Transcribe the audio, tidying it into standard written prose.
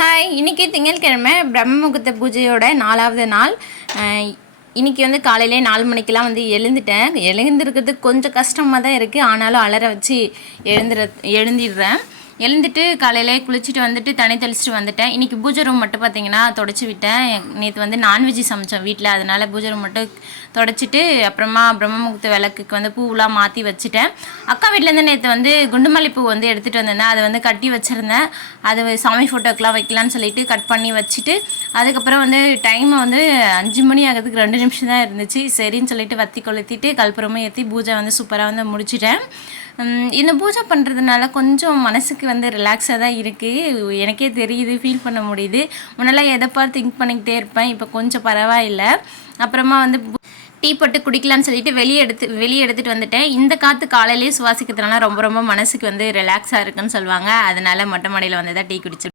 Hi, இன்றைக்கி திங்கட்கிழமை பிரம்ம முகூர்த்த பூஜையோட 4வது நாள். இன்றைக்கி வந்து காலையிலே 4 மணிக்கெலாம் வந்து எழுந்திருக்கிறது கொஞ்சம் கஷ்டமாக தான் இருக்குது. ஆனாலும் அலற வச்சு எழுந்திடுறேன். எழுந்துட்டு காலையிலே குளிச்சுட்டு வந்துட்டு தண்ணி தெளிச்சிட்டு வந்துட்டேன். இன்றைக்கி பூஜை ரூம் மட்டும் பார்த்திங்கன்னா தொடச்சி விட்டேன். நேற்று வந்து நான்வெஜ் சமைச்சோம் வீட்டில், அதனால் பூஜை ரூம் மட்டும் தொடச்சிட்டு அப்புறமா பிரம்ம முகூர்த்த விளக்குக்கு வந்து பூவெலாம் மாற்றி வச்சுட்டேன். அக்கா வீட்டிலேருந்து நேற்று வந்து குண்டுமல்லி பூ வந்து எடுத்துகிட்டு வந்திருந்தேன். அதை வந்து கட்டி வச்சுருந்தேன். அது சாமி ஃபோட்டோக்கெலாம் வைக்கலான்னு சொல்லிட்டு கட் பண்ணி வச்சுட்டு அதுக்கப்புறம் வந்து டைமை வந்து 5 மணி ஆகிறதுக்கு 2 நிமிஷம் தான் இருந்துச்சு. சரின்னு சொல்லிட்டு வத்தி கொளுத்திட்டு கற்பூரமும் ஏற்றி பூஜை வந்து சூப்பராக வந்து முடிச்சிட்டேன். இந்த பூஜை பண்ணுறதுனால கொஞ்சம் மனசுக்கு வந்து ரிலாக்ஸாக தான் இருக்குது. எனக்கே தெரியுது, ஃபீல் பண்ண முடியுது. முன்னெல்லாம் எதைப்பா திங்க் பண்ணிக்கிட்டே இருப்பேன், இப்போ கொஞ்சம் பரவாயில்லை. அப்புறமா வந்து டீ போட்டு குடிக்கலான்னு சொல்லிட்டு வெளியே எடுத்துகிட்டு வந்துட்டேன். இந்த காற்று காலையிலேயே சுவாசிக்கிறதுனால ரொம்ப ரொம்ப மனசுக்கு வந்து ரிலாக்ஸாக இருக்குன்னு சொல்லுவாங்க. அதனால் மொட்டை மாடியில் வந்து தான் டீ குடிச்சு